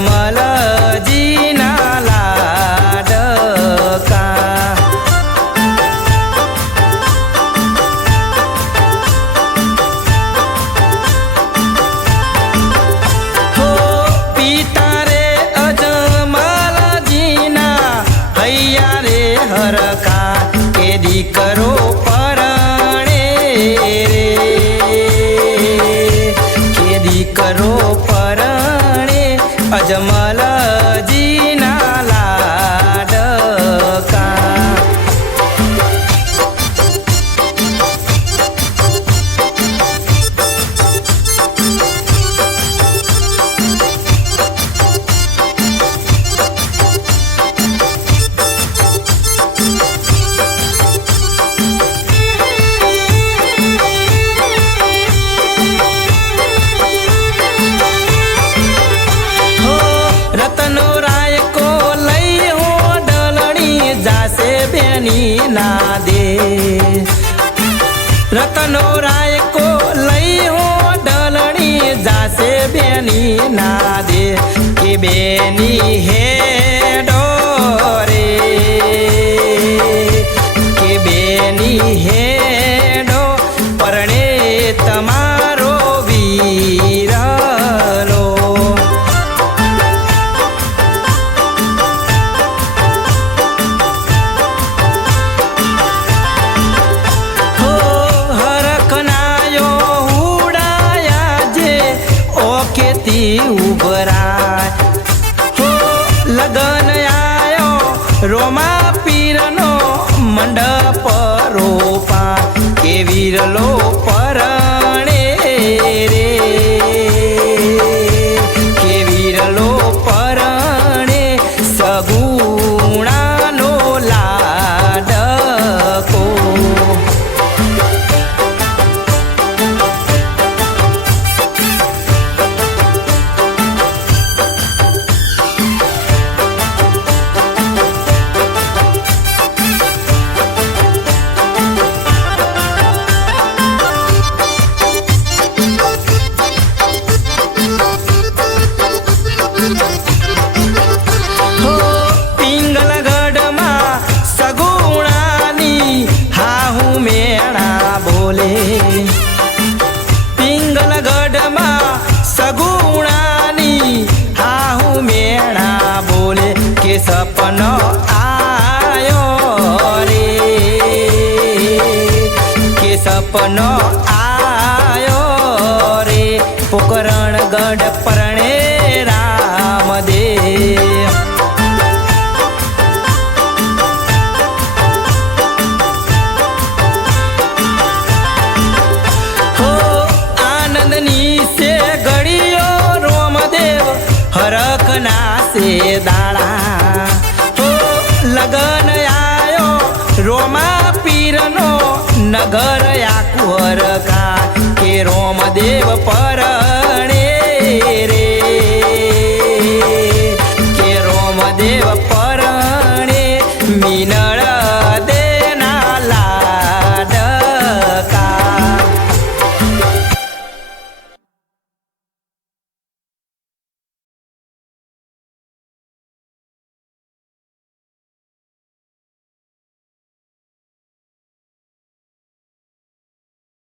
અજમલજીના લાડકા હો પિતા રે અજમલજીના હૈયા રે હરકા કે દીકરો પરણે રે કે દીકરો પરણે અજમલજીના લાડકા ના દે રતનો રાય કો લઈ હો ડલણી જાસે બેની ના દે કે બેની હે ડોરે કે બેની હે ડો પરણે તમારો વીરલો ઉભરાય હો લગન આયો રોમા પીરનો મંડપ રોપા કે વીરલો પરણે રે કે વીરલો પરણે સગુણાનો લાડકો પિંગલગઢમાં સગુણાની હાહુ મેણા બોલે કે સપનો આયો રે કે સપનો આયો રે પોકરણગઢ પરણે રામદેવ હરકના સે દાડા હો લગન આયો રોમા પીરનો નગર આકું હરકા કે રોમદેવ પર